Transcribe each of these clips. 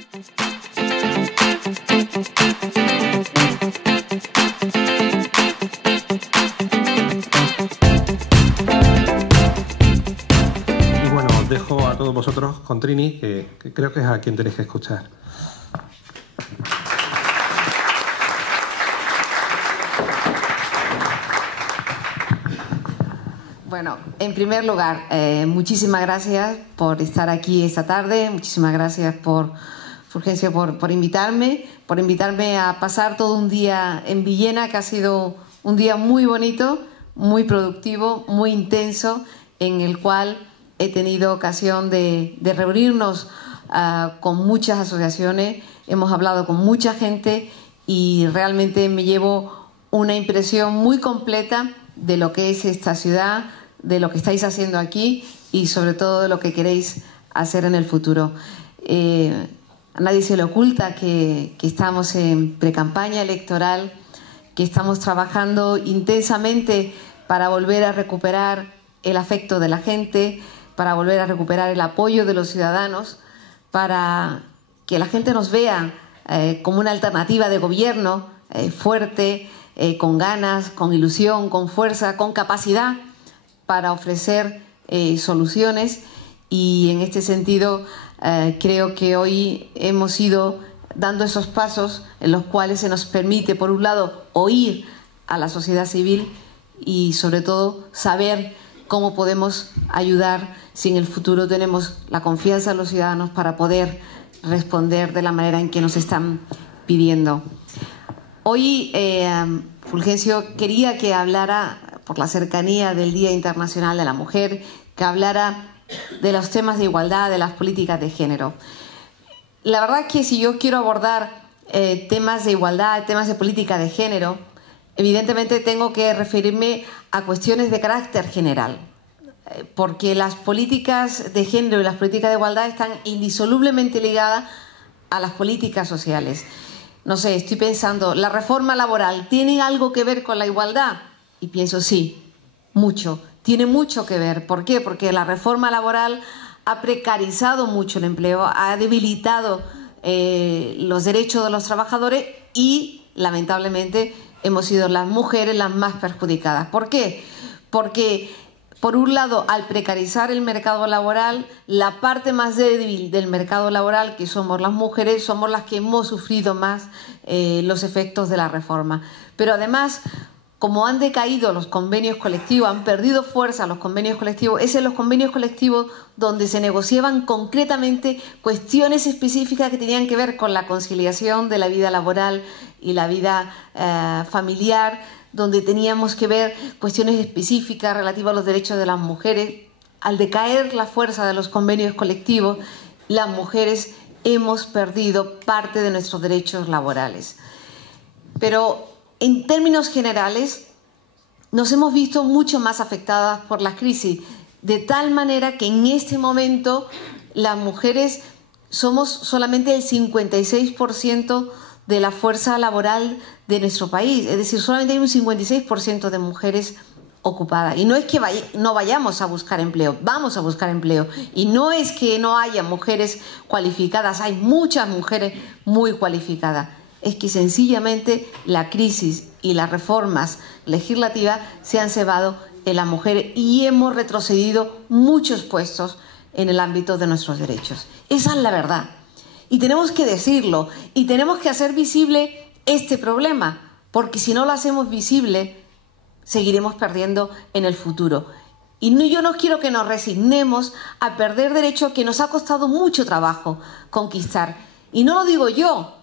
Y bueno, os dejo a todos vosotros con Trini, que creo que es a quien tenéis que escuchar. Bueno, en primer lugar, muchísimas gracias por estar aquí esta tarde, muchísimas gracias Fulgencio, por invitarme a pasar todo un día en Villena, que ha sido un día muy bonito, muy productivo, muy intenso, en el cual he tenido ocasión de reunirnos con muchas asociaciones, hemos hablado con mucha gente y realmente me llevo una impresión muy completa de lo que es esta ciudad, de lo que estáis haciendo aquí y sobre todo de lo que queréis hacer en el futuro. A nadie se le oculta que estamos en precampaña electoral, que estamos trabajando intensamente para volver a recuperar el afecto de la gente, para volver a recuperar el apoyo de los ciudadanos, para que la gente nos vea como una alternativa de gobierno fuerte, con ganas, con ilusión, con fuerza, con capacidad para ofrecer soluciones. Y en este sentido creo que hoy hemos ido dando esos pasos en los cuales se nos permite, por un lado, oír a la sociedad civil y sobre todo saber cómo podemos ayudar si en el futuro tenemos la confianza de los ciudadanos para poder responder de la manera en que nos están pidiendo. Hoy Fulgencio quería que hablara, por la cercanía del Día Internacional de la Mujer, que hablara de los temas de igualdad, de las políticas de género. La verdad es que si yo quiero abordar temas de igualdad, temas de política de género, evidentemente tengo que referirme a cuestiones de carácter general, porque las políticas de género y las políticas de igualdad están indisolublemente ligadas a las políticas sociales. No sé, estoy pensando, ¿la reforma laboral tiene algo que ver con la igualdad? Y pienso, sí, mucho. Tiene mucho que ver. ¿Por qué? Porque la reforma laboral ha precarizado mucho el empleo, ha debilitado los derechos de los trabajadores y, lamentablemente, hemos sido las mujeres las más perjudicadas. ¿Por qué? Porque, por un lado, al precarizar el mercado laboral, la parte más débil del mercado laboral, que somos las mujeres, somos las que hemos sufrido más los efectos de la reforma. Pero además, como han decaído los convenios colectivos, han perdido fuerza los convenios colectivos, es en los convenios colectivos donde se negociaban concretamente cuestiones específicas que tenían que ver con la conciliación de la vida laboral y la vida familiar, donde teníamos que ver cuestiones específicas relativas a los derechos de las mujeres. Al decaer la fuerza de los convenios colectivos, las mujeres hemos perdido parte de nuestros derechos laborales. Pero en términos generales, nos hemos visto mucho más afectadas por la crisis, de tal manera que en este momento las mujeres somos solamente el 56% de la fuerza laboral de nuestro país. Es decir, solamente hay un 56% de mujeres ocupadas. Y no es que no vayamos a buscar empleo, vamos a buscar empleo. Y no es que no haya mujeres cualificadas, hay muchas mujeres muy cualificadas. Es que sencillamente la crisis y las reformas legislativas se han cebado en las mujeres y hemos retrocedido muchos puestos en el ámbito de nuestros derechos. Esa es la verdad. Y tenemos que decirlo y tenemos que hacer visible este problema, porque si no lo hacemos visible, seguiremos perdiendo en el futuro. Y yo no quiero que nos resignemos a perder derechos que nos ha costado mucho trabajo conquistar. Y no lo digo yo,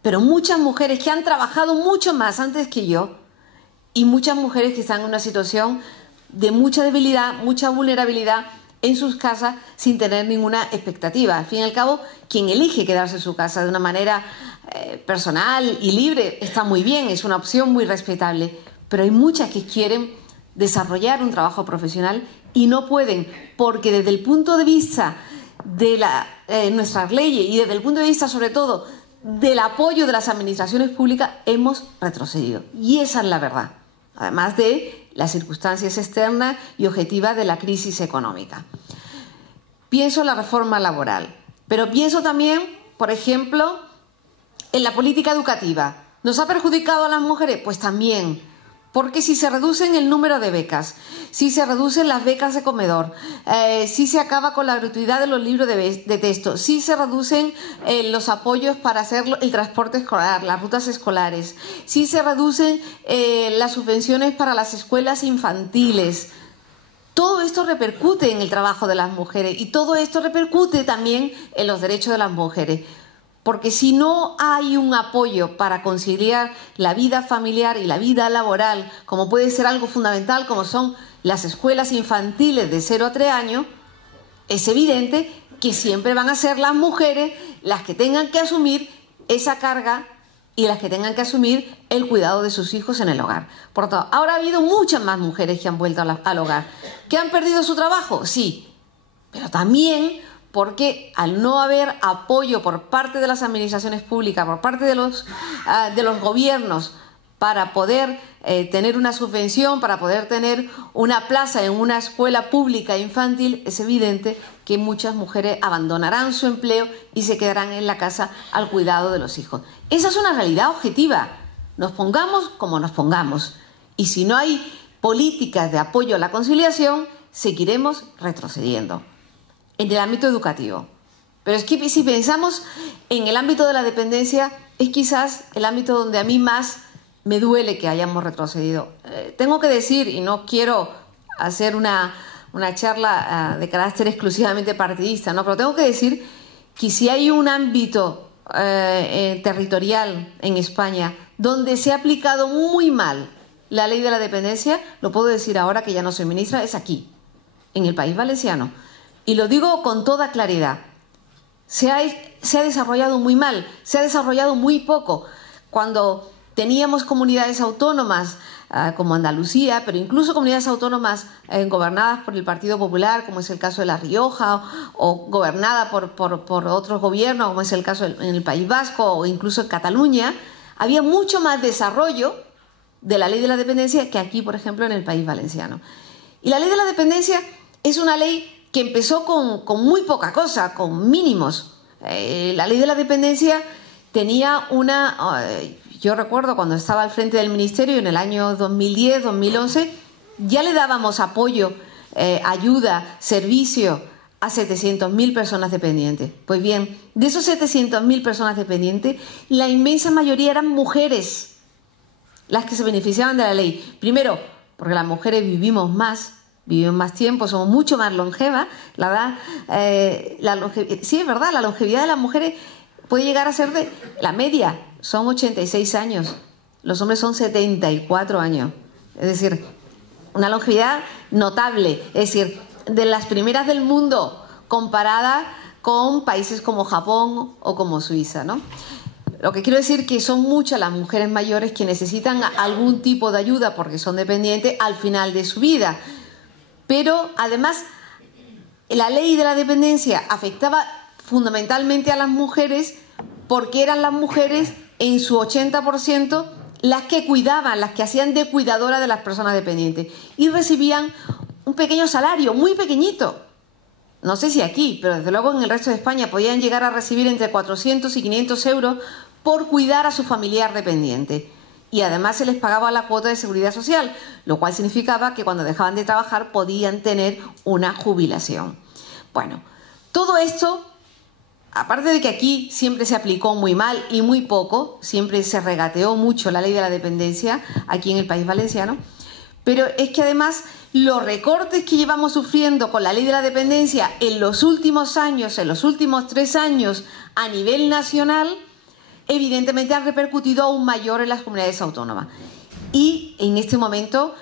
pero muchas mujeres que han trabajado mucho más antes que yo y muchas mujeres que están en una situación de mucha debilidad, mucha vulnerabilidad en sus casas sin tener ninguna expectativa. Al fin y al cabo, quien elige quedarse en su casa de una manera personal y libre está muy bien, es una opción muy respetable, pero hay muchas que quieren desarrollar un trabajo profesional y no pueden, porque desde el punto de vista de nuestras leyes y desde el punto de vista, sobre todo, del apoyo de las administraciones públicas, hemos retrocedido. Y esa es la verdad, además de las circunstancias externas y objetivas de la crisis económica. Pienso en la reforma laboral, pero pienso también por ejemplo, en la política educativa. ¿Nos ha perjudicado a las mujeres? Pues también. Porque si se reducen el número de becas, si se reducen las becas de comedor, si se acaba con la gratuidad de los libros de texto, si se reducen los apoyos para hacer el transporte escolar, las rutas escolares, si se reducen las subvenciones para las escuelas infantiles, todo esto repercute en el trabajo de las mujeres y todo esto repercute también en los derechos de las mujeres. Porque si no hay un apoyo para conciliar la vida familiar y la vida laboral, como puede ser algo fundamental, como son las escuelas infantiles de 0 a 3 años, es evidente que siempre van a ser las mujeres las que tengan que asumir esa carga y las que tengan que asumir el cuidado de sus hijos en el hogar. Por lo tanto, ahora ha habido muchas más mujeres que han vuelto al hogar. ¿Que han perdido su trabajo? Sí, pero también porque al no haber apoyo por parte de las administraciones públicas, por parte de los gobiernos, para poder tener una subvención, para poder tener una plaza en una escuela pública infantil, es evidente que muchas mujeres abandonarán su empleo y se quedarán en la casa al cuidado de los hijos. Esa es una realidad objetiva. Nos pongamos como nos pongamos. Y si no hay políticas de apoyo a la conciliación, seguiremos retrocediendo. En el ámbito educativo. Pero es que si pensamos en el ámbito de la dependencia, es quizás el ámbito donde a mí más me duele que hayamos retrocedido. Tengo que decir, y no quiero hacer una charla de carácter exclusivamente partidista, ¿no? Pero tengo que decir que si hay un ámbito territorial en España donde se ha aplicado muy mal la ley de la dependencia, lo puedo decir ahora que ya no soy ministra, es aquí, en el País Valenciano. Y lo digo con toda claridad. Se ha desarrollado muy mal, se ha desarrollado muy poco. Cuando teníamos comunidades autónomas como Andalucía, pero incluso comunidades autónomas gobernadas por el Partido Popular, como es el caso de La Rioja, o gobernadas por otros gobiernos, como es el caso en el País Vasco o incluso en Cataluña, había mucho más desarrollo de la ley de la dependencia que aquí, por ejemplo, en el País Valenciano. Y la ley de la dependencia es una ley que empezó con muy poca cosa, con mínimos. La ley de la dependencia tenía yo recuerdo cuando estaba al frente del ministerio en el año 2010, 2011, ya le dábamos apoyo, ayuda, servicio a 700.000 personas dependientes. Pues bien, de esos 700.000 personas dependientes, la inmensa mayoría eran mujeres las que se beneficiaban de la ley. Primero, porque las mujeres vivimos más tiempo, somos mucho más longevas. Sí, es verdad, la longevidad de las mujeres puede llegar a ser la media, son 86 años, los hombres son 74 años. Es decir, una longevidad notable, es decir, de las primeras del mundo comparada con países como Japón o como Suiza, ¿no? Lo que quiero decir es que son muchas las mujeres mayores que necesitan algún tipo de ayuda porque son dependientes al final de su vida. Pero además la ley de la dependencia afectaba fundamentalmente a las mujeres porque eran las mujeres en su 80% las que cuidaban, las que hacían de cuidadora de las personas dependientes y recibían un pequeño salario, muy pequeñito. No sé si aquí, pero desde luego en el resto de España podían llegar a recibir entre 400 y 500 euros por cuidar a su familiar dependiente. Y además se les pagaba la cuota de seguridad social, lo cual significaba que cuando dejaban de trabajar podían tener una jubilación. Bueno, todo esto, aparte de que aquí siempre se aplicó muy mal y muy poco, siempre se regateó mucho la ley de la dependencia aquí en el País Valenciano, pero es que además los recortes que llevamos sufriendo con la ley de la dependencia en los últimos años, en los últimos 3 años a nivel nacional, evidentemente han repercutido aún mayor en las comunidades autónomas. Y en este momento,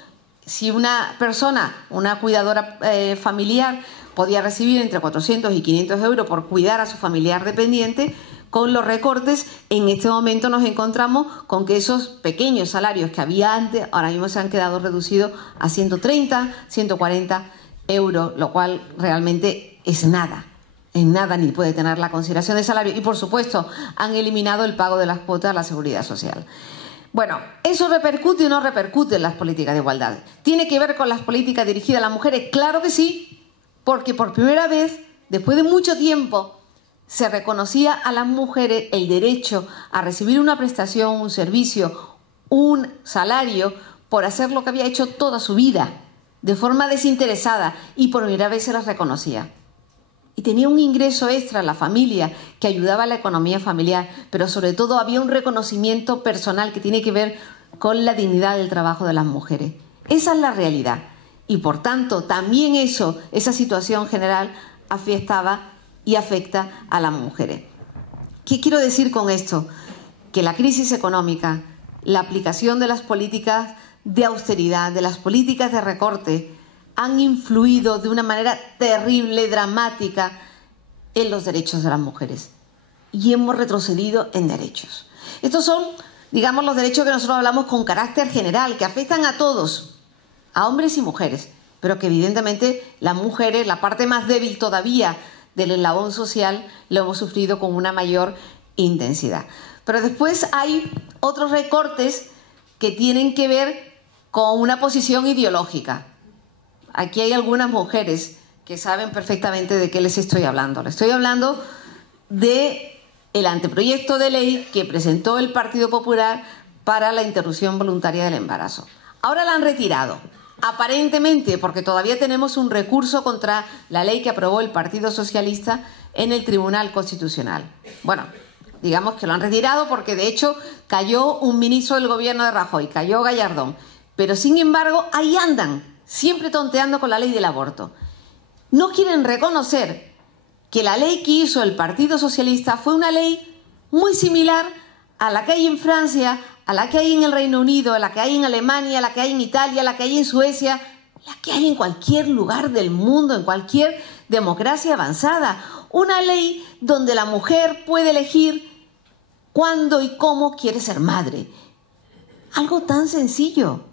si una persona, una cuidadora familiar, podía recibir entre 400 y 500 euros por cuidar a su familiar dependiente, con los recortes, en este momento nos encontramos con que esos pequeños salarios que había antes, ahora mismo se han quedado reducidos a 130, 140 euros, lo cual realmente es nada. En nada ni puede tener la consideración de salario. Y, por supuesto, han eliminado el pago de las cuotas a la seguridad social. Bueno, ¿eso repercute o no repercute en las políticas de igualdad? ¿Tiene que ver con las políticas dirigidas a las mujeres? Claro que sí, porque por primera vez, después de mucho tiempo, se reconocía a las mujeres el derecho a recibir una prestación, un servicio, un salario por hacer lo que había hecho toda su vida, de forma desinteresada, y por primera vez se las reconocía. Y tenía un ingreso extra en la familia que ayudaba a la economía familiar, pero sobre todo había un reconocimiento personal que tiene que ver con la dignidad del trabajo de las mujeres. Esa es la realidad. Y por tanto, también esa situación general afectaba y afecta a las mujeres. ¿Qué quiero decir con esto? Que la crisis económica, la aplicación de las políticas de austeridad, de las políticas de recorte, han influido de una manera terrible, dramática, en los derechos de las mujeres. Y hemos retrocedido en derechos. Estos son, digamos, los derechos que nosotros hablamos con carácter general, que afectan a todos, a hombres y mujeres, pero que evidentemente las mujeres, la parte más débil todavía del eslabón social, lo hemos sufrido con una mayor intensidad. Pero después hay otros recortes que tienen que ver con una posición ideológica. Aquí hay algunas mujeres que saben perfectamente de qué les estoy hablando. Les estoy hablando del anteproyecto de ley que presentó el Partido Popular para la interrupción voluntaria del embarazo. Ahora la han retirado, aparentemente porque todavía tenemos un recurso contra la ley que aprobó el Partido Socialista en el Tribunal Constitucional. Bueno, digamos que lo han retirado porque de hecho cayó un ministro del gobierno de Rajoy, cayó Gallardón, pero sin embargo ahí andan, siempre tonteando con la ley del aborto. No quieren reconocer que la ley que hizo el Partido Socialista fue una ley muy similar a la que hay en Francia, a la que hay en el Reino Unido, a la que hay en Alemania, a la que hay en Italia, a la que hay en Suecia, la que hay en cualquier lugar del mundo, en cualquier democracia avanzada. Una ley donde la mujer puede elegir cuándo y cómo quiere ser madre. Algo tan sencillo.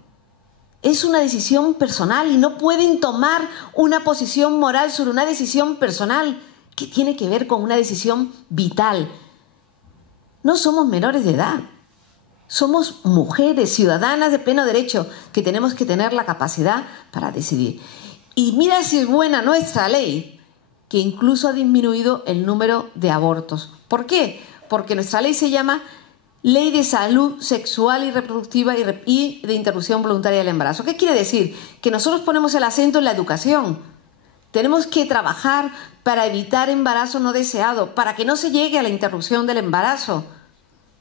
Es una decisión personal y no pueden tomar una posición moral sobre una decisión personal que tiene que ver con una decisión vital. No somos menores de edad. Somos mujeres, ciudadanas de pleno derecho, que tenemos que tener la capacidad para decidir. Y mira si es buena nuestra ley, que incluso ha disminuido el número de abortos. ¿Por qué? Porque nuestra ley se llama Ley de Salud Sexual y Reproductiva y de Interrupción Voluntaria del Embarazo. ¿Qué quiere decir? Que nosotros ponemos el acento en la educación. Tenemos que trabajar para evitar embarazo no deseado, para que no se llegue a la interrupción del embarazo,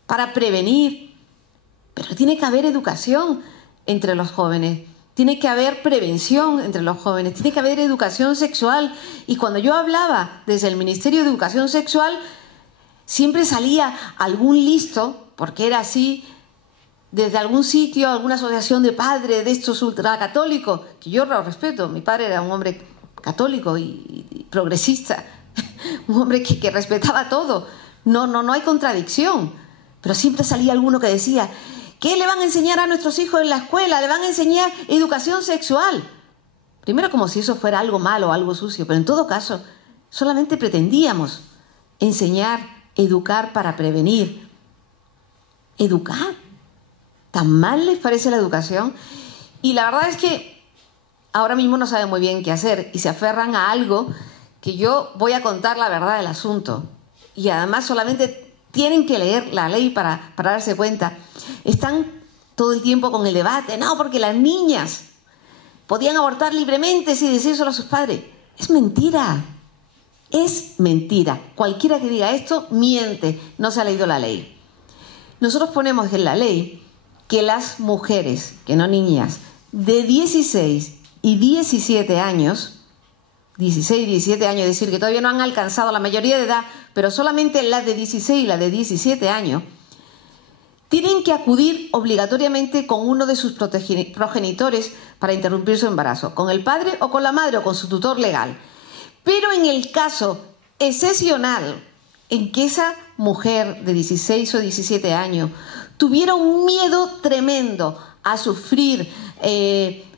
para prevenir. Pero tiene que haber educación entre los jóvenes, tiene que haber prevención entre los jóvenes, tiene que haber educación sexual. Y cuando yo hablaba desde el Ministerio de Educación Sexual, siempre salía algún listo, porque era así, desde algún sitio, alguna asociación de padres de estos ultracatólicos, que yo lo respeto. Mi padre era un hombre católico y progresista, un hombre que respetaba todo. No hay contradicción. Pero siempre salía alguno que decía, ¿qué le van a enseñar a nuestros hijos en la escuela? Le van a enseñar educación sexual. Primero como si eso fuera algo malo, algo sucio, pero en todo caso solamente pretendíamos enseñar, educar para prevenir. ¿Educar? ¿Tan mal les parece la educación? Y la verdad es que ahora mismo no saben muy bien qué hacer y se aferran a algo que yo voy a contar la verdad del asunto. Y además solamente tienen que leer la ley para darse cuenta. Están todo el tiempo con el debate. No, porque las niñas podían abortar libremente sin decírselo a sus padres. Es mentira. Es mentira. Cualquiera que diga esto miente. No se ha leído la ley. Nosotros ponemos en la ley que las mujeres, que no niñas, de 16 y 17 años, 16 y 17 años, es decir, que todavía no han alcanzado la mayoría de edad, pero solamente las de 16 y las de 17 años, tienen que acudir obligatoriamente con uno de sus progenitores para interrumpir su embarazo, con el padre o con la madre o con su tutor legal. Pero en el caso excepcional en que esa mujer de 16 o 17 años tuviera un miedo tremendo a sufrir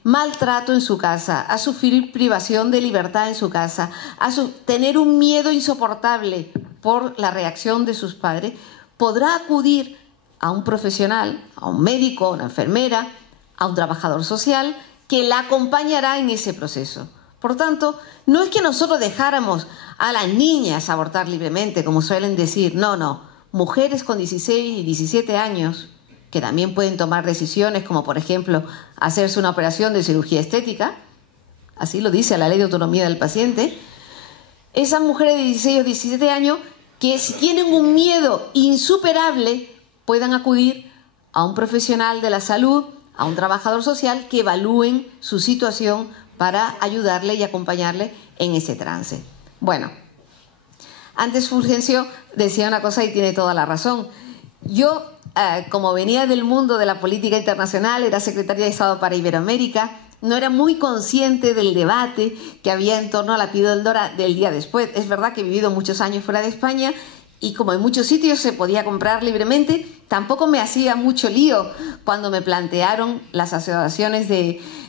maltrato en su casa, a sufrir privación de libertad en su casa, a tener un miedo insoportable por la reacción de sus padres, podrá acudir a un profesional, a un médico, a una enfermera, a un trabajador social que la acompañará en ese proceso. Por tanto, no es que nosotros dejáramos a las niñas abortar libremente, como suelen decir. No, no. Mujeres con 16 y 17 años, que también pueden tomar decisiones, como por ejemplo hacerse una operación de cirugía estética, así lo dice la Ley de Autonomía del Paciente. Esas mujeres de 16 o 17 años que si tienen un miedo insuperable puedan acudir a un profesional de la salud, a un trabajador social que evalúen su situación para ayudarle y acompañarle en ese trance. Bueno, antes Fulgencio decía una cosa y tiene toda la razón. Yo, como venía del mundo de la política internacional, era secretaria de Estado para Iberoamérica, no era muy consciente del debate que había en torno a la píldora del día después. Es verdad que he vivido muchos años fuera de España y como en muchos sitios se podía comprar libremente, tampoco me hacía mucho lío cuando me plantearon las asociaciones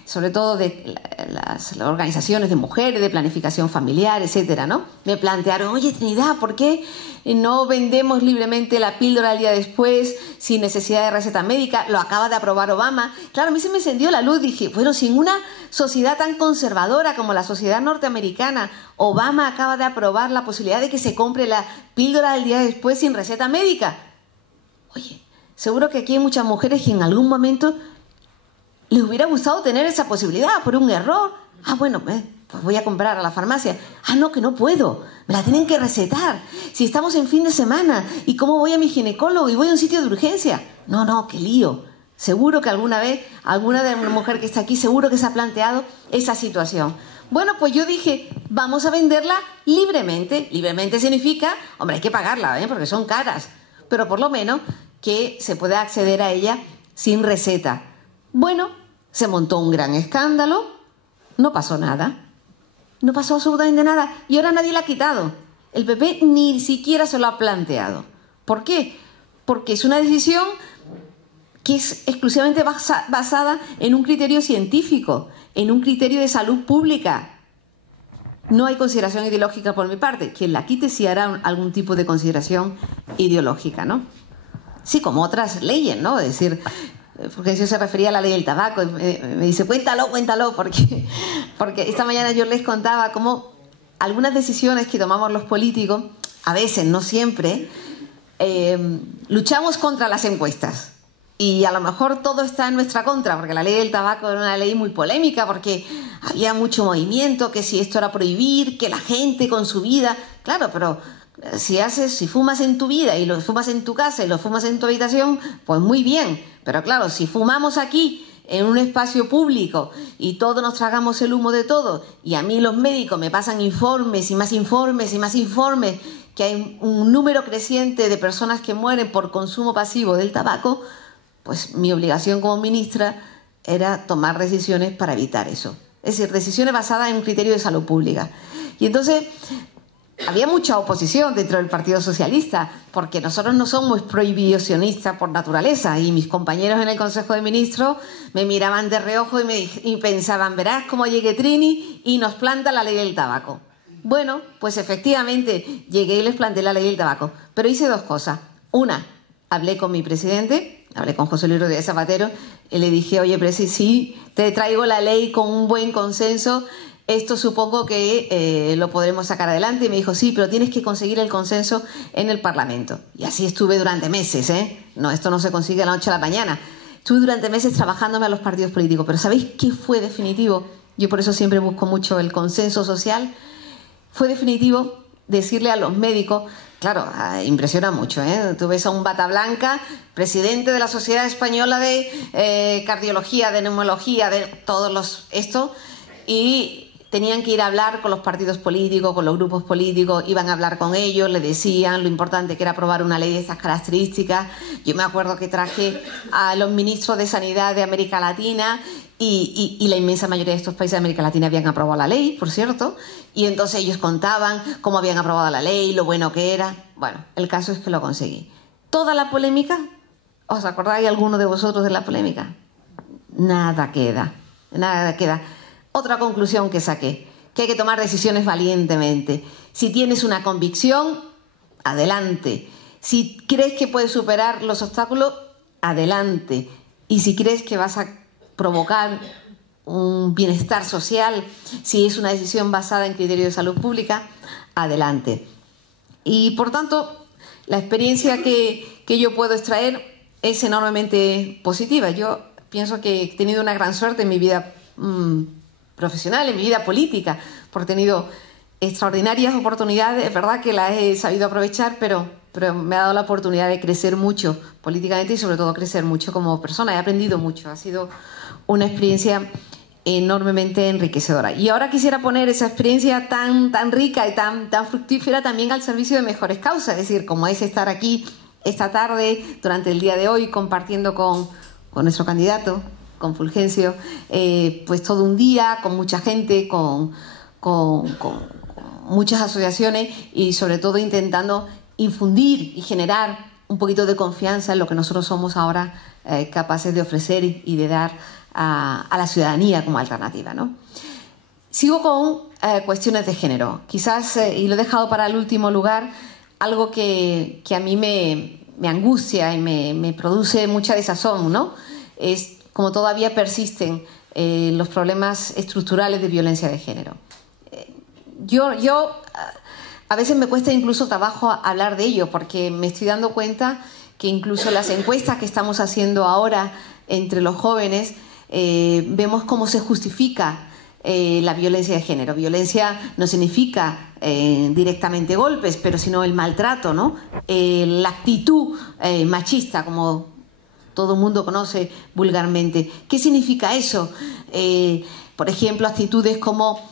sobre todo de las organizaciones de mujeres, de planificación familiar, etcétera, ¿no? Me plantearon, oye Trinidad, ¿por qué no vendemos libremente la píldora al día después sin necesidad de receta médica? Lo acaba de aprobar Obama. Claro, a mí se me encendió la luz. Dije, bueno, si en una sociedad tan conservadora como la sociedad norteamericana, Obama acaba de aprobar la posibilidad de que se compre la píldora al día después sin receta médica. Oye, seguro que aquí hay muchas mujeres que en algún momento les hubiera gustado tener esa posibilidad por un error. Ah, bueno, pues voy a comprar a la farmacia. Ah, no, que no puedo. Me la tienen que recetar. Si estamos en fin de semana, ¿y cómo voy a mi ginecólogo? Y voy a un sitio de urgencia. No, no, qué lío. Seguro que alguna vez, alguna de una mujer que está aquí, seguro que se ha planteado esa situación. Bueno, pues yo dije, vamos a venderla libremente. Libremente significa, hombre, hay que pagarla, porque son caras. Pero por lo menos que se pueda acceder a ella sin receta. Bueno, se montó un gran escándalo, no pasó nada, no pasó absolutamente nada y ahora nadie la ha quitado. El PP ni siquiera se lo ha planteado. ¿Por qué? Porque es una decisión que es exclusivamente basada en un criterio científico, en un criterio de salud pública. No hay consideración ideológica por mi parte. Quien la quite sí hará algún tipo de consideración ideológica, ¿no? Sí, como otras leyes, ¿no? Es decir, Fulgencio se refería a la ley del tabaco y me dice, cuéntalo, porque esta mañana yo les contaba cómo algunas decisiones que tomamos los políticos, a veces, no siempre, luchamos contra las encuestas. Y a lo mejor todo está en nuestra contra, porque la ley del tabaco era una ley muy polémica, porque había mucho movimiento, que si esto era prohibir, que la gente con su vida... Claro, pero si fumas en tu vida y lo fumas en tu casa y lo fumas en tu habitación, pues muy bien. Pero claro, si fumamos aquí en un espacio público y todos nos tragamos el humo de todo y a mí los médicos me pasan informes y más informes y más informes, que hay un número creciente de personas que mueren por consumo pasivo del tabaco, pues mi obligación como ministra era tomar decisiones para evitar eso. Es decir, decisiones basadas en un criterio de salud pública. Y entonces había mucha oposición dentro del Partido Socialista, porque nosotros no somos prohibicionistas por naturaleza, y mis compañeros en el Consejo de Ministros me miraban de reojo y pensaban, verás cómo llegue Trini y nos planta la ley del tabaco. Bueno, pues efectivamente llegué y les planteé la ley del tabaco, pero hice dos cosas. Una, hablé con mi presidente, hablé con José Luis Rodríguez Zapatero y le dije, oye, presi, sí, te traigo la ley con un buen consenso, esto supongo que lo podremos sacar adelante. Y me dijo, sí, pero tienes que conseguir el consenso en el Parlamento. Y así estuve durante meses, No, esto no se consigue de la noche a la mañana. Estuve durante meses trabajándome a los partidos políticos. Pero ¿sabéis qué fue definitivo? Yo por eso siempre busco mucho el consenso social. Fue definitivo decirle a los médicos, claro, impresiona mucho, Tú ves a un bata blanca, presidente de la Sociedad Española de Cardiología, de Neumología, de todos esto, y tenían que ir a hablar con los partidos políticos, con los grupos políticos, iban a hablar con ellos, le decían lo importante que era aprobar una ley de estas características. Yo me acuerdo que traje a los ministros de Sanidad de América Latina y la inmensa mayoría de estos países de América Latina habían aprobado la ley, por cierto, y entonces ellos contaban cómo habían aprobado la ley, lo bueno que era. Bueno, el caso es que lo conseguí. Toda la polémica, ¿os acordáis alguno de vosotros de la polémica? Nada queda, nada queda. Otra conclusión que saqué, que hay que tomar decisiones valientemente. Si tienes una convicción, adelante. Si crees que puedes superar los obstáculos, adelante. Y si crees que vas a provocar un bienestar social, si es una decisión basada en criterios de salud pública, adelante. Y por tanto, la experiencia que yo puedo extraer es enormemente positiva. Yo pienso que he tenido una gran suerte en mi vida profesional, en mi vida política, porque he tenido extraordinarias oportunidades. Es verdad que las he sabido aprovechar, pero me ha dado la oportunidad de crecer mucho políticamente y sobre todo crecer mucho como persona. He aprendido mucho, ha sido una experiencia enormemente enriquecedora. Y ahora quisiera poner esa experiencia tan rica y tan fructífera también al servicio de mejores causas, es decir, como es estar aquí esta tarde, durante el día de hoy, compartiendo con nuestro candidato, con Fulgencio, pues todo un día, con mucha gente, con muchas asociaciones y sobre todo intentando infundir y generar un poquito de confianza en lo que nosotros somos ahora capaces de ofrecer y de dar a la ciudadanía como alternativa, ¿no? Sigo con cuestiones de género. Quizás, y lo he dejado para el último lugar, algo que a mí me angustia y me produce mucha desazón, ¿no? Es como todavía persisten los problemas estructurales de violencia de género. Yo a veces me cuesta incluso trabajo hablar de ello porque me estoy dando cuenta que incluso las encuestas que estamos haciendo ahora entre los jóvenes vemos cómo se justifica la violencia de género. Violencia no significa directamente golpes, pero sino el maltrato, ¿no? La actitud machista, como todo el mundo conoce vulgarmente. ¿Qué significa eso? Por ejemplo, actitudes como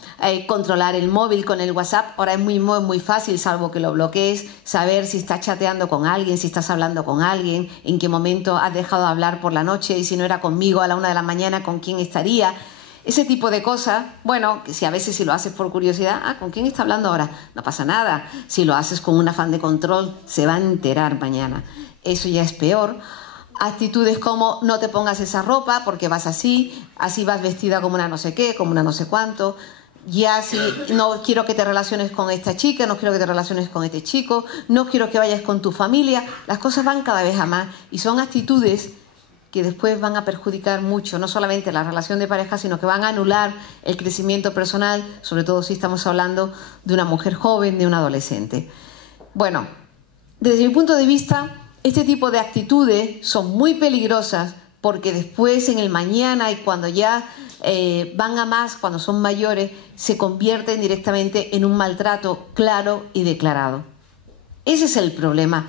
controlar el móvil con el WhatsApp. Ahora es muy fácil, salvo que lo bloquees, saber si estás chateando con alguien, si estás hablando con alguien, en qué momento has dejado de hablar por la noche y si no era conmigo a la 1 de la mañana, ¿con quién estaría? Ese tipo de cosas, bueno, que si a veces si lo haces por curiosidad, ¿con quién está hablando ahora? No pasa nada. Si lo haces con un afán de control, se va a enterar mañana. Eso ya es peor. Actitudes como no te pongas esa ropa porque vas así vas vestida como una no sé qué, como una no sé cuánto. Ya si no quiero que te relaciones con esta chica, no quiero que te relaciones con este chico, no quiero que vayas con tu familia. Las cosas van cada vez a más y son actitudes que después van a perjudicar mucho, no solamente la relación de pareja, sino que van a anular el crecimiento personal, sobre todo si estamos hablando de una mujer joven, de un adolescente. Bueno, desde mi punto de vista, este tipo de actitudes son muy peligrosas porque después en el mañana y cuando ya van a más, cuando son mayores, se convierten directamente en un maltrato claro y declarado. Ese es el problema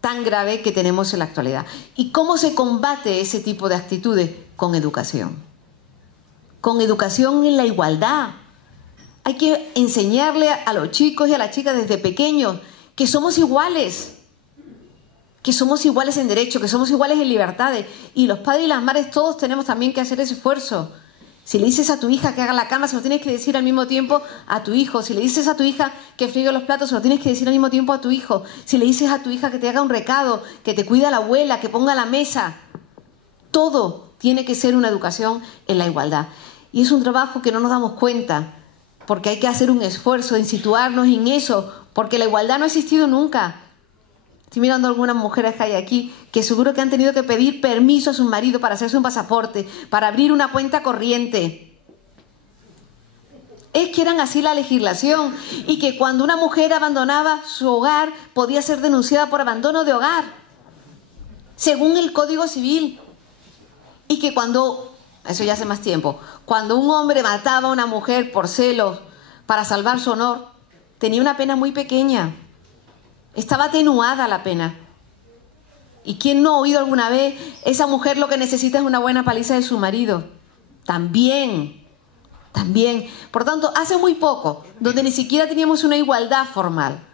tan grave que tenemos en la actualidad. ¿Y cómo se combate ese tipo de actitudes? Con educación. Con educación en la igualdad. Hay que enseñarle a los chicos y a las chicas desde pequeños que somos iguales. Que somos iguales en derechos, que somos iguales en libertades. Y los padres y las madres todos tenemos también que hacer ese esfuerzo. Si le dices a tu hija que haga la cama, se lo tienes que decir al mismo tiempo a tu hijo. Si le dices a tu hija que friegue los platos, se lo tienes que decir al mismo tiempo a tu hijo. Si le dices a tu hija que te haga un recado, que te cuide a la abuela, que ponga la mesa. Todo tiene que ser una educación en la igualdad. Y es un trabajo que no nos damos cuenta, porque hay que hacer un esfuerzo en situarnos en eso, porque la igualdad no ha existido nunca. Estoy mirando a algunas mujeres que hay aquí que seguro que han tenido que pedir permiso a su marido para hacerse un pasaporte, para abrir una cuenta corriente. Es que eran así la legislación y que cuando una mujer abandonaba su hogar podía ser denunciada por abandono de hogar, según el Código Civil. Y que cuando, eso ya hace más tiempo, cuando un hombre mataba a una mujer por celos para salvar su honor, tenía una pena muy pequeña. Estaba atenuada la pena. ¿Y quién no ha oído alguna vez? Esa mujer lo que necesita es una buena paliza de su marido. También. Por tanto, hace muy poco, donde ni siquiera teníamos una igualdad formal.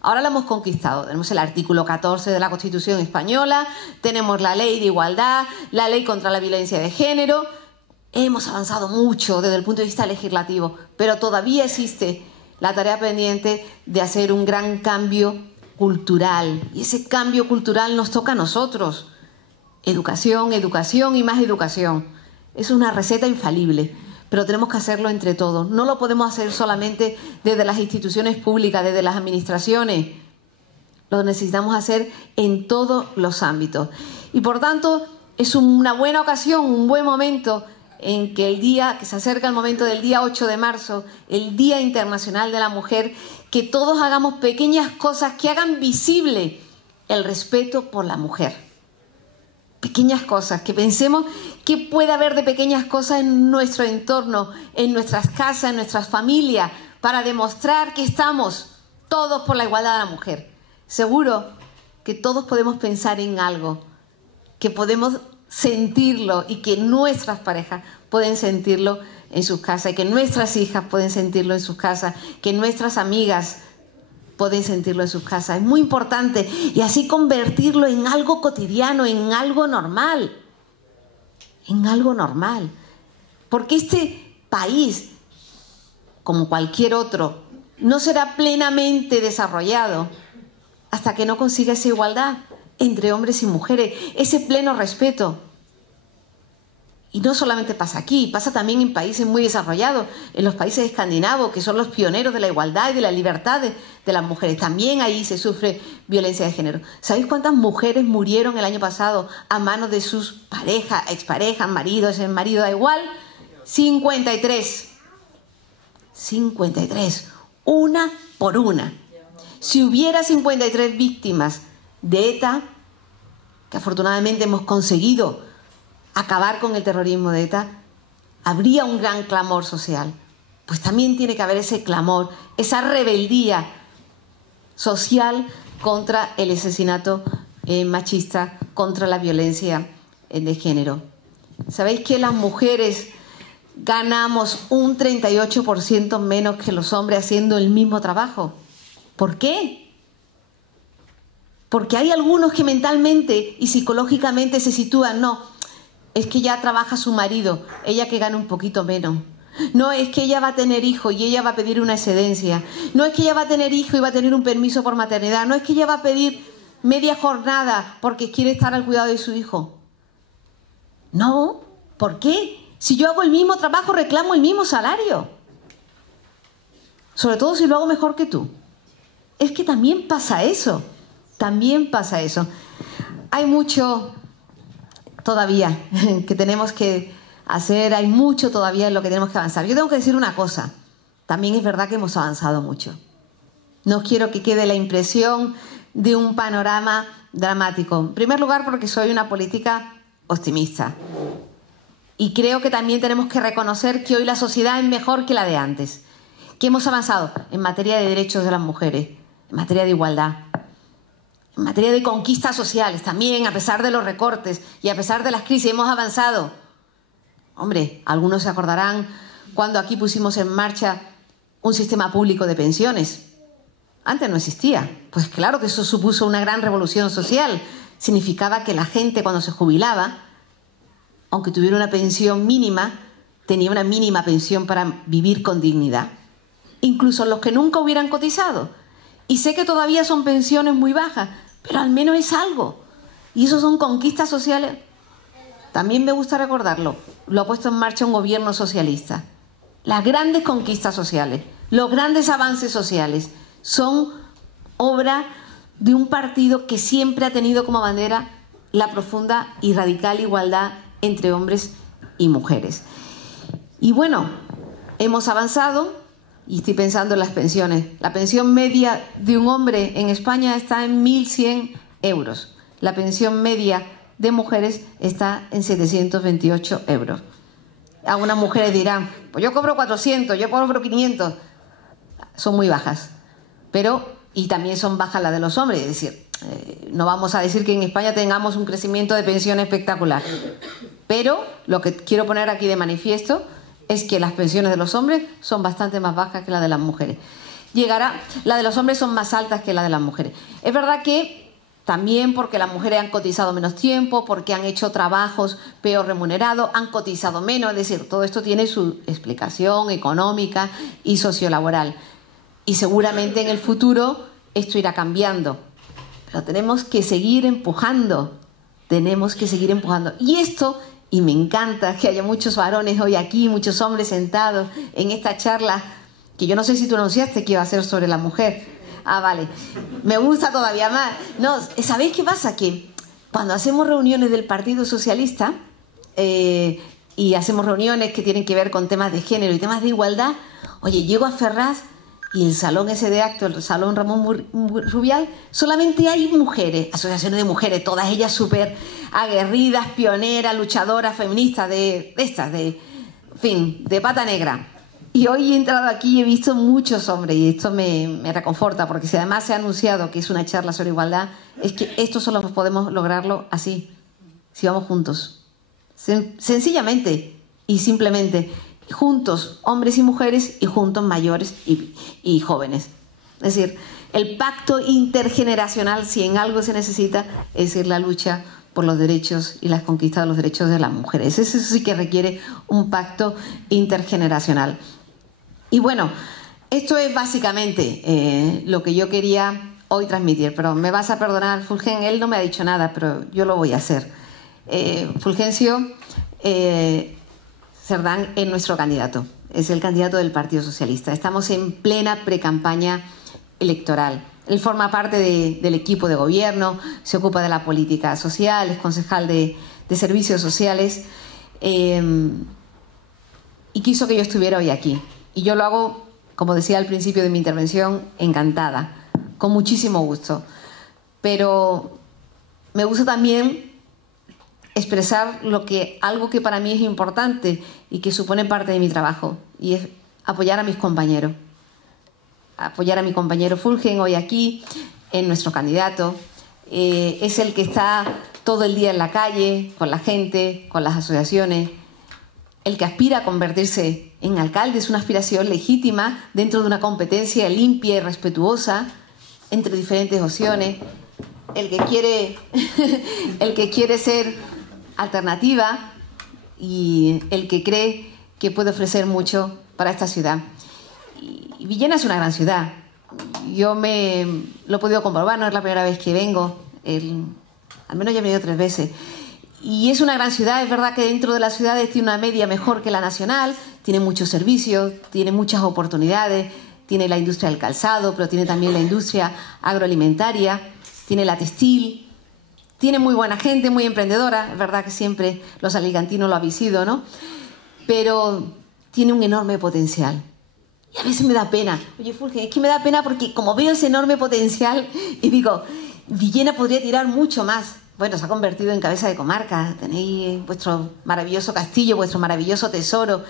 Ahora la hemos conquistado. Tenemos el artículo 14 de la Constitución española, tenemos la ley de igualdad, la ley contra la violencia de género. Hemos avanzado mucho desde el punto de vista legislativo, pero todavía existe la tarea pendiente de hacer un gran cambio cultural. Y ese cambio cultural nos toca a nosotros. Educación, educación y más educación. Es una receta infalible, pero tenemos que hacerlo entre todos. No lo podemos hacer solamente desde las instituciones públicas, desde las administraciones. Lo necesitamos hacer en todos los ámbitos. Y por tanto, es una buena ocasión, un buen momento en que el día, que se acerca el momento del día 8 de marzo, el Día Internacional de la Mujer, que todos hagamos pequeñas cosas que hagan visible el respeto por la mujer. Pequeñas cosas, que pensemos qué puede haber de pequeñas cosas en nuestro entorno, en nuestras casas, en nuestras familias, para demostrar que estamos todos por la igualdad de la mujer. Seguro que todos podemos pensar en algo, que podemos sentirlo y que nuestras parejas pueden sentirlo en sus casas, y que nuestras hijas pueden sentirlo en sus casas, que nuestras amigas pueden sentirlo en sus casas. Es muy importante, y así convertirlo en algo cotidiano, en algo normal. En algo normal. Porque este país, como cualquier otro, no será plenamente desarrollado hasta que no consiga esa igualdad entre hombres y mujeres, ese pleno respeto. Y no solamente pasa aquí, pasa también en países muy desarrollados, en los países escandinavos, que son los pioneros de la igualdad y de la libertad de las mujeres. También ahí se sufre violencia de género. ¿Sabéis cuántas mujeres murieron el año pasado a manos de sus parejas, exparejas, maridos, el marido da igual? 53. 53. Una por una. Si hubiera 53 víctimas de ETA, que afortunadamente hemos conseguido acabar con el terrorismo de ETA, habría un gran clamor social. Pues también tiene que haber ese clamor, esa rebeldía social contra el asesinato machista, contra la violencia de género. ¿Sabéis que las mujeres ganamos un 38% menos que los hombres haciendo el mismo trabajo? ¿Por qué? Porque hay algunos que mentalmente y psicológicamente se sitúan, no, es que ya trabaja su marido, ella que gana un poquito menos. No, es que ella va a tener hijo y ella va a pedir una excedencia. No, es que ella va a tener hijo y va a tener un permiso por maternidad. No, es que ella va a pedir media jornada porque quiere estar al cuidado de su hijo. No, ¿por qué? Si yo hago el mismo trabajo, reclamo el mismo salario. Sobre todo si lo hago mejor que tú. Es que también pasa eso. También pasa eso. Hay mucho todavía que tenemos que hacer, hay mucho todavía en lo que tenemos que avanzar. Yo tengo que decir una cosa, también es verdad que hemos avanzado mucho. No quiero que quede la impresión de un panorama dramático. En primer lugar, porque soy una política optimista. Y creo que también tenemos que reconocer que hoy la sociedad es mejor que la de antes. Que hemos avanzado en materia de derechos de las mujeres, en materia de igualdad, en materia de conquistas sociales también, a pesar de los recortes y a pesar de las crisis, hemos avanzado. Hombre, algunos se acordarán cuando aquí pusimos en marcha un sistema público de pensiones. Antes no existía. Pues claro que eso supuso una gran revolución social. Significaba que la gente cuando se jubilaba, aunque tuviera una pensión mínima, tenía una mínima pensión para vivir con dignidad. Incluso los que nunca hubieran cotizado. Y sé que todavía son pensiones muy bajas, pero al menos es algo. Y eso son conquistas sociales. También me gusta recordarlo. Lo ha puesto en marcha un gobierno socialista. Las grandes conquistas sociales, los grandes avances sociales, son obra de un partido que siempre ha tenido como bandera la profunda y radical igualdad entre hombres y mujeres. Y bueno, hemos avanzado y estoy pensando en las pensiones. La pensión media de un hombre en España está en 1.100 euros. La pensión media de mujeres está en 728 euros. Algunas mujeres dirán, pues yo cobro 400, yo cobro 500. Son muy bajas. Pero, y también son bajas las de los hombres. Es decir, no vamos a decir que en España tengamos un crecimiento de pensiones espectacular. Pero lo que quiero poner aquí de manifiesto es que las pensiones de los hombres son bastante más bajas que las de las mujeres. La de los hombres son más altas que las de las mujeres. Es verdad que también porque las mujeres han cotizado menos tiempo, porque han hecho trabajos peor remunerados, han cotizado menos, es decir, todo esto tiene su explicación económica y sociolaboral. Y seguramente en el futuro esto irá cambiando. Pero tenemos que seguir empujando, Y esto, y me encanta que haya muchos varones hoy aquí, muchos hombres sentados en esta charla, que yo no sé si tú anunciaste que iba a ser sobre la mujer. Ah, vale. Me gusta todavía más. No, ¿sabéis qué pasa? Que cuando hacemos reuniones del Partido Socialista y hacemos reuniones que tienen que ver con temas de género y temas de igualdad, oye, llego a Ferraz y el salón ese de acto, el salón Ramón Rubial, solamente hay mujeres, asociaciones de mujeres, todas ellas súper aguerridas, pioneras, luchadoras, feministas, en fin, de pata negra. Y hoy he entrado aquí y he visto muchos hombres, y esto me reconforta, porque si además se ha anunciado que es una charla sobre igualdad, es que esto solo podemos lograrlo así, si vamos juntos. Sencillamente y simplemente, juntos, hombres y mujeres, y juntos, mayores y jóvenes. Es decir, el pacto intergeneracional, si en algo se necesita, es decir, la lucha por los derechos y las conquistas de los derechos de las mujeres. Eso sí que requiere un pacto intergeneracional. Y bueno, esto es básicamente lo que yo quería hoy transmitir, pero me vas a perdonar, Fulgen, él no me ha dicho nada, pero yo lo voy a hacer. Fulgencio Cerdán es nuestro candidato, es el candidato del Partido Socialista. Estamos en plena precampaña electoral. Él forma parte del equipo de gobierno, se ocupa de la política social, es concejal de servicios sociales y quiso que yo estuviera hoy aquí. Y yo lo hago, como decía al principio de mi intervención, encantada, con muchísimo gusto. Pero me gusta también expresar algo que para mí es importante y que supone parte de mi trabajo, y es apoyar a mis compañeros. Apoyar a mi compañero Fulgen hoy aquí, en nuestro candidato. Es el que está todo el día en la calle, con la gente, con las asociaciones. El que aspira a convertirse en alcalde es una aspiración legítima dentro de una competencia limpia y respetuosa entre diferentes opciones. El que quiere ser alternativa y el que cree que puede ofrecer mucho para esta ciudad. Y Villena es una gran ciudad. Yo lo he podido comprobar, no es la primera vez que vengo. Al menos ya he venido 3 veces. Y es una gran ciudad. Es verdad que dentro de las ciudades tiene una media mejor que la nacional, tiene muchos servicios, tiene muchas oportunidades, tiene la industria del calzado, pero tiene también la industria agroalimentaria, tiene la textil, tiene muy buena gente, muy emprendedora. Es verdad que siempre los alicantinos lo habéis sido, ¿no? Pero tiene un enorme potencial. Y a veces me da pena. Oye, Fulgen, es que me da pena porque como veo ese enorme potencial y digo, Villena podría tirar mucho más. Bueno, se ha convertido en cabeza de comarca. Tenéis vuestro maravilloso castillo, vuestro maravilloso tesoro.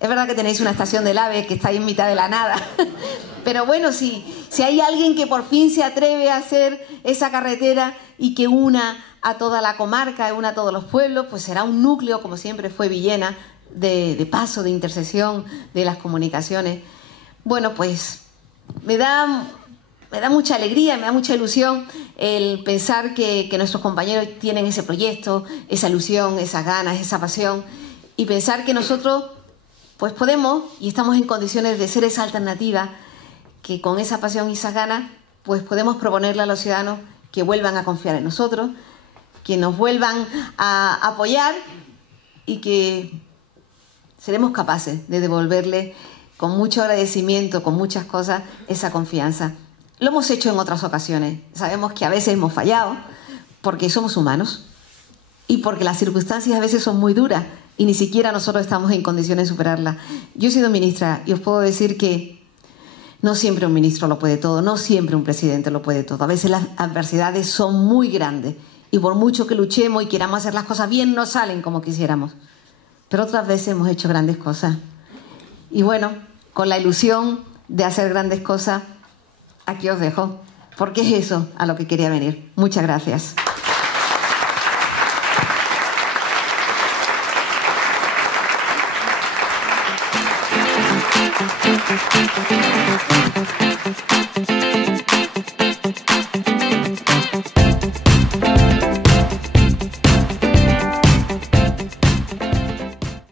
Es verdad que tenéis una estación del AVE que está ahí en mitad de la nada. Pero bueno, si hay alguien que por fin se atreve a hacer esa carretera y que una a toda la comarca, una a todos los pueblos, pues será un núcleo, como siempre fue Villena, de paso, de intersección de las comunicaciones. Bueno, pues me da mucha alegría, me da mucha ilusión el pensar que nuestros compañeros tienen ese proyecto, esa ilusión, esas ganas, esa pasión, y pensar que nosotros pues podemos y estamos en condiciones de ser esa alternativa, que con esa pasión y esas ganas pues podemos proponerle a los ciudadanos que vuelvan a confiar en nosotros, que nos vuelvan a apoyar y que seremos capaces de devolverle con mucho agradecimiento, con muchas cosas, esa confianza. Lo hemos hecho en otras ocasiones. Sabemos que a veces hemos fallado porque somos humanos y porque las circunstancias a veces son muy duras y ni siquiera nosotros estamos en condiciones de superarlas. Yo he sido ministra y os puedo decir que no siempre un ministro lo puede todo, no siempre un presidente lo puede todo. A veces las adversidades son muy grandes y por mucho que luchemos y queramos hacer las cosas bien, no salen como quisiéramos. Pero otras veces hemos hecho grandes cosas. Y bueno, con la ilusión de hacer grandes cosas, aquí os dejo, porque es eso a lo que quería venir. Muchas gracias.